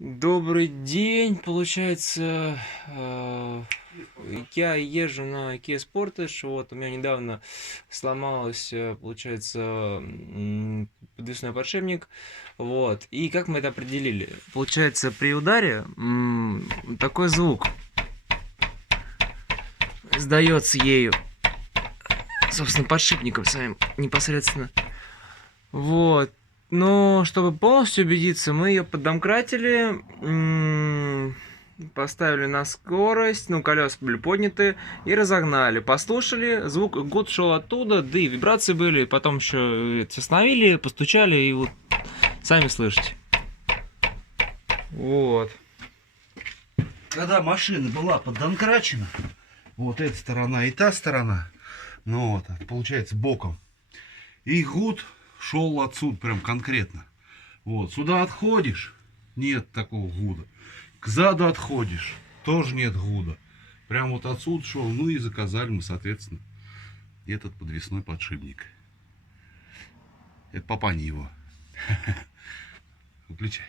Добрый день, получается, я езжу на Kia Sportage, вот, у меня недавно сломалась, получается, подвесной подшипник, вот, и как мы это определили? Получается, при ударе такой звук издается ею, собственно, подшипником самим непосредственно, вот. Но чтобы полностью убедиться, мы ее поддомкратили, поставили на скорость, ну, колеса были подняты и разогнали. Послушали, звук гуд шел оттуда, да и вибрации были. Потом еще остановили, постучали и вот сами слышите. Вот. Когда машина была поддонкрачена, вот эта сторона и та сторона, ну вот, получается боком, и гуд шел отсюда прям конкретно. Вот, сюда отходишь, нет такого гуда. К заду отходишь, тоже нет гуда. Прям вот отсюда шел, ну и заказали мы, соответственно, этот подвесной подшипник. Это папаня его. Выключай.